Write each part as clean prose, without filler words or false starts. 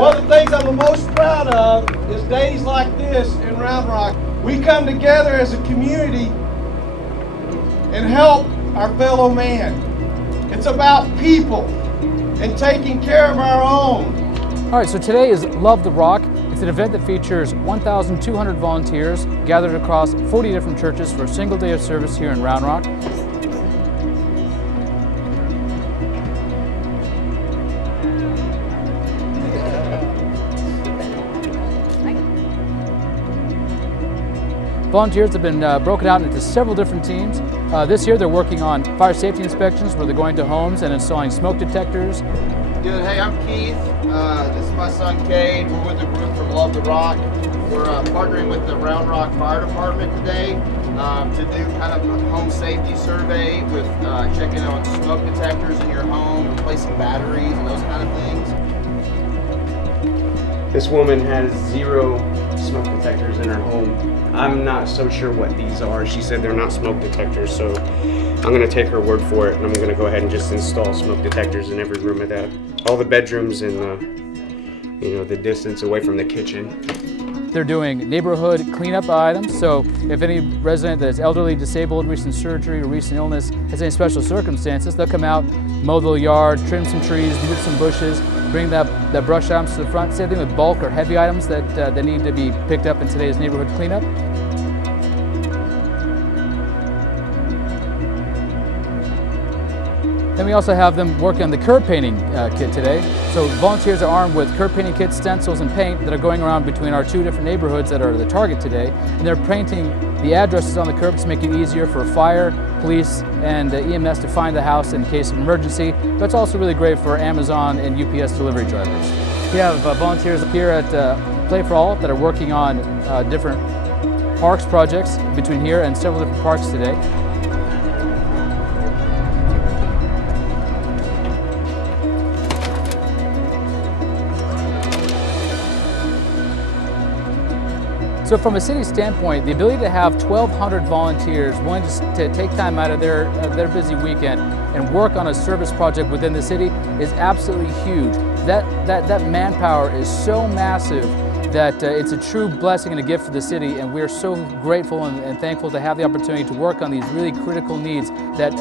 One of the things I'm the most proud of is days like this in Round Rock. We come together as a community and help our fellow man. It's about people and taking care of our own. All right, so today is Love the Rock. It's an event that features 1,200 volunteers gathered across 40 different churches for a single day of service here in Round Rock. Volunteers have been broken out into several different teams. This year they're working on fire safety inspections where they're going to homes and installing smoke detectors. Good. Hey, I'm Keith. This is my son Cade. We're with a group from Love the Rock. We're partnering with the Round Rock Fire Department today to do kind of a home safety survey with checking on smoke detectors in your home, replacing batteries and those kind of things. This woman has 0 smoke detectors in her home. I'm not so sure what these are. She said they're not smoke detectors, so I'm going to take her word for it, and I'm going to go ahead and just install smoke detectors in every room of all the bedrooms and the distance away from the kitchen. They're doing neighborhood cleanup items, so if any resident that's elderly, disabled, recent surgery, or recent illness has any special circumstances, they'll come out, mow the yard, trim some trees, move some bushes, bring that brush items to the front. Same thing with bulk or heavy items that need to be picked up in today's neighborhood cleanup. Then we also have them working on the curb painting kit today. So volunteers are armed with curb painting kits, stencils, and paint that are going around between our 2 different neighborhoods that are the target today. And they're painting the addresses on the curbs to make it easier for fire, police, and EMS to find the house in case of emergency. But it's also really great for Amazon and UPS delivery drivers. We have volunteers here at Play for All that are working on different parks projects between here and several different parks today. So from a city standpoint, the ability to have 1,200 volunteers willing to take time out of their busy weekend and work on a service project within the city is absolutely huge. That manpower is so massive that it's a true blessing and a gift for the city, and we're so grateful and thankful to have the opportunity to work on these really critical needs that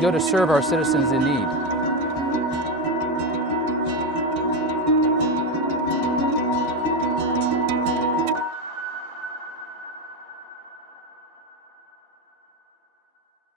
go to serve our citizens in need.